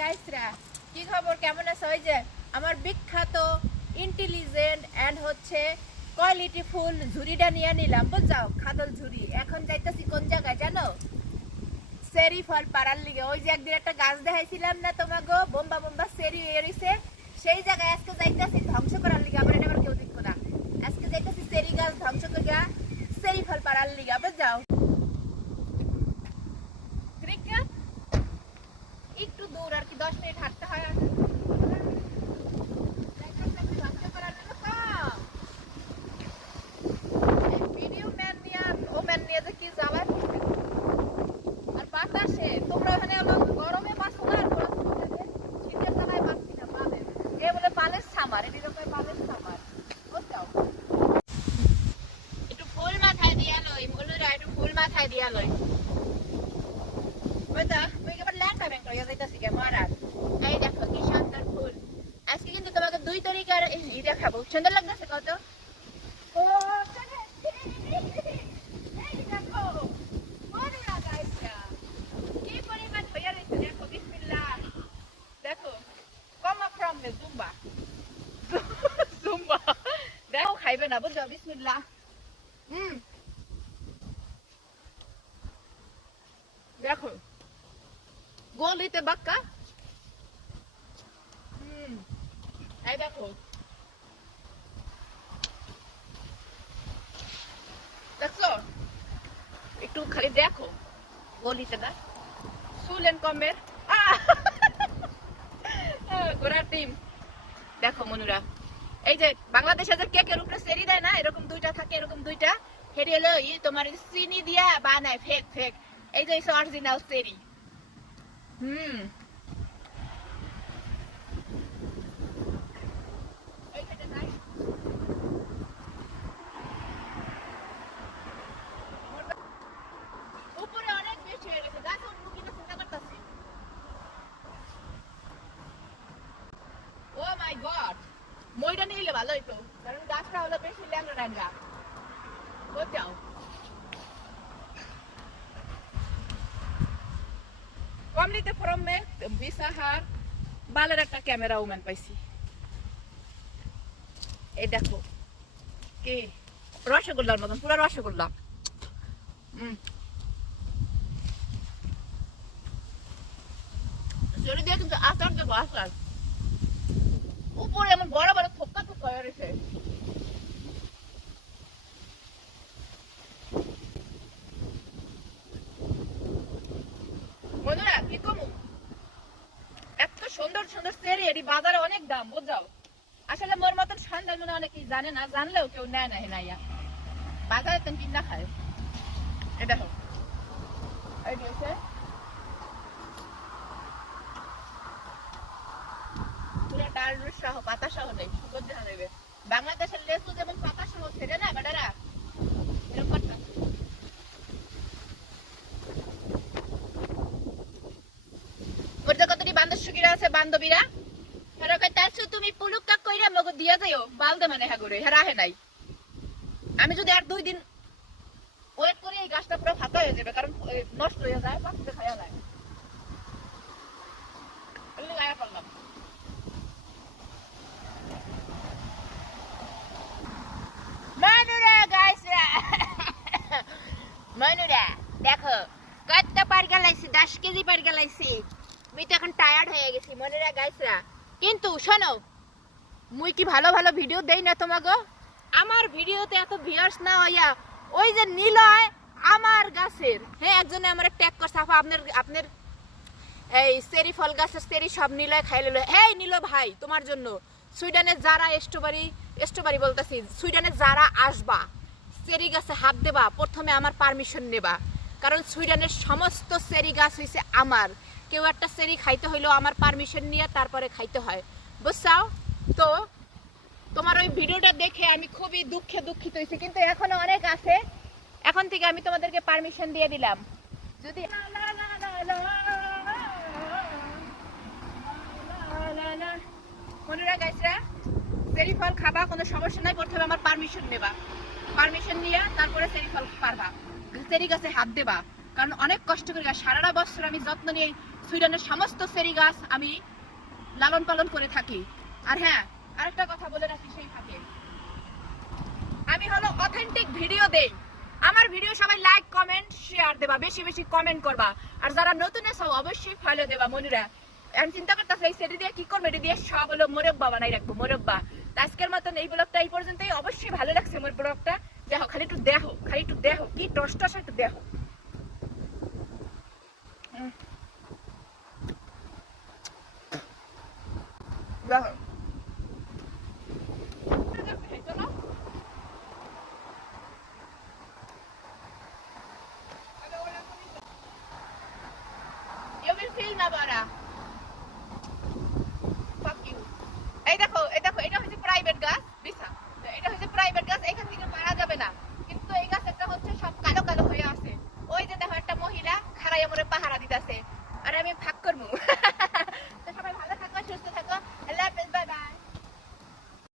গাইসরা কি খবর? কেমন আছো? ওই যে আমার বিখ্যাত ইন্টেলিজেন্ট এন্ড হচ্ছে কোয়ালিটি ফুল ঝুড়িটা নিয়ে নিলাম বুঝাও খাদল ঝুড়ি। এখন যাইতেছি কোন জায়গায় জানো? সেরি ফল পাড়ার লিগে। ওই যে একদিন একটা গাছ দেখাইছিলাম না তোমাকে বোম্বা বোম্বা সেরি এরিছে সেই জায়গায় আজকে যাইতেছি ধ্বংস করার লিগে, আমার এটা আবার কেউ দেখব না। আজকে যাইতেছি সেরি গাছ ধ্বংস করিয়া সেরি ফল পাড়ার লিগে বুঝাও ক্রিকেট একটু দূর আর কি দশ মিনিট হাঁটতে হয় আর ভিডিও ম্যান নিয়ে ও ম্যান নিয়ে যে কি যাবার আর বাতাসে তোমরা ওখানে আমার গরমে বাঁচো না আর ওরা শীতের শীতের জায়গায় বাঁচছি না পাবে এ বলে পালের সামার এটি রকম পালের সামার বুঝছাও একটু ফুল মাথায় দিয়া লই মনুরা একটু ফুল মাথায় দিয়া লই। বুঝছ তুই এবার ল্যাংটা ব্যাংক লইয়া যাইতাছি কে মহারাজ এই দেখো, কি সুন্দর ফুল। আজকে কিন্তু তোমাকে দুই তরিকার ই দেখাবো। সুন্দর লাগতেছে কত? ও দেখো মনুরা গাইছা কি পরিমাণ হইয়া রয়েছে দেখো বিসমিল্লাহ দেখো কমা ফ্রম দ্য জুম্বা জুম্বা দেখো খাইবে না, বুঝছ? বিসমিল্লাহ। হুম। দেখো গলিতে বাক্কা। হুম দেখো। দেখছ? একটু খালি দেখো গলিতে না? সুলেন কমের! ঘোড়ার টিম দেখো, মনুরা। এই যে বাংলাদেশে যে কেকের উপরে সেরি দেয় না, এরকম দুইটা থাকে, এরকম দুইটা হেরি হলো ই তোমার চিনি দিয়া বানায় ফেক ফেক এই যে অরিজিনাল সেরি। হুম। এইখানে নাই। মইটা নিলে ভালো হইতো। কারণ গাছটা হলো বেশি ল্যাংড়া ল্যাংড়া। বুঝছাও কমলিতে ফরমে বিসাহার বালের একটা ক্যামেরা ওম্যান পাইছি। এই দেখো। কি? রসগোল্লার মতন, পুরো রসগোল্লা। জোরে দিয়ে কিন্তু আচার দেবো, আচার। উপরে এমন বড় বড় থোকা থোকা রয়েছে। বন্ধুরা, কি কমু? এত সুন্দর সুন্দর সেরি, এটি বাজারে অনেক দাম, বুঝাও? আসলে মোর মতন সন্ধ্যা মনে অনেকেই জানে না, জানলেও কেউ নেয় না হেনাইয়া বাজারে তেন কিনা খায়। এটা হোক। এই দিয়েছে সহ পাতা সহ নেই সুগর দেখা দেবে বাংলাদেশের লেসু যেমন পাতা সহ ছেড়ে না, বেটারা? মানে হ্যাঁ করে নাই। আমি যদি আর দুই দিন ওয়েট করি, এই গাছটা পুরো ফাঁকা হয়ে যাবে, কারণ নষ্ট হয়ে যায় পাখিতে খাইয়া যায়। গায়ে পড়লাম মানুরা গাইসরা মানুরা দেখো কত পার কেজি পার গেলাইছি। তো এখন টায়ার্ড হয়ে গেছি মনেরা গাইসরা কিন্তু শোনো, মুই কি ভালো ভালো ভিডিও দেই না তোমাকে আমার ভিডিওতে এত ভিউয়ার্স না হইয়া, ওই যে আমার গাছের। হ্যাঁ একজনে আমার ট্যাগ করছে, আপা, আপনার আপনার এই সেরি ফল গাছের সেরি সব নিলয় খাই লইলো। হেই নিল ভাই, তোমার জন্য। সুইডেনের যারা স্ট্রবেরি স্ট্রবেরি বলতেছি, সুইডেনে যারা আসবা সেরি গাছে হাত দেবা, প্রথমে আমার পারমিশন নেবা। কারণ সুইডেনের সমস্ত সেরি গাছ হইছে আমার কেউ একটা সেরি খাইতে হইলেও আমার পারমিশন নিয়ে তারপরে খাইতে হয় বুঝছাও তো তোমার ওই ভিডিওটা দেখে আমি খুবই দুঃখে দুঃখিত হয়েছি কিন্তু এখনও অনেক আছে এখন থেকে আমি তোমাদেরকে পারমিশন দিয়ে দিলাম যদি মনে গাইছরা ফল খাবা কোনো সমস্যা নাই প্রথমে আমার পারমিশন নেবা পারমিশন নিয়ে তারপরে সেরি ফল পারবা সেরি গাছে হাত দেবা। কারণ অনেক কষ্ট করে সারাটা বছর আমি যত্ন নিয়ে সুইডেনের সমস্ত সেরি গাছ আমি লালন পালন করে থাকি। আর হ্যাঁ আরেকটা কথা বলে রাখি সেই ফাঁকে। আমি হলো অথেন্টিক ভিডিও দেই। আমার ভিডিও সবাই লাইক কমেন্ট শেয়ার দেবা। বেশি বেশি কমেন্ট করবা। আর যারা নতুন এসো অবশ্যই ফলো দেবা মনিরা আমি চিন্তা করতেছি, এই সেটি দিয়ে কি করব? এটি দিয়ে সব হলো মোরব্বা বানাই রাখব, মোরব্বা। আজকের মতন এই ব্লগটা এই পর্যন্তই। অবশ্যই ভালো লাগছে মোর ব্লগটা। দেখো, খালি একটু দেখো, খালি একটু দেখো, কি টস টস একটু দেখো. এই দেখো এই দেখো, এটা হচ্ছে প্রাইভেট গাছ। প্রাইভেট গাছ এখান থেকে মারা যাবে না। কিন্তু এই গাছ একটা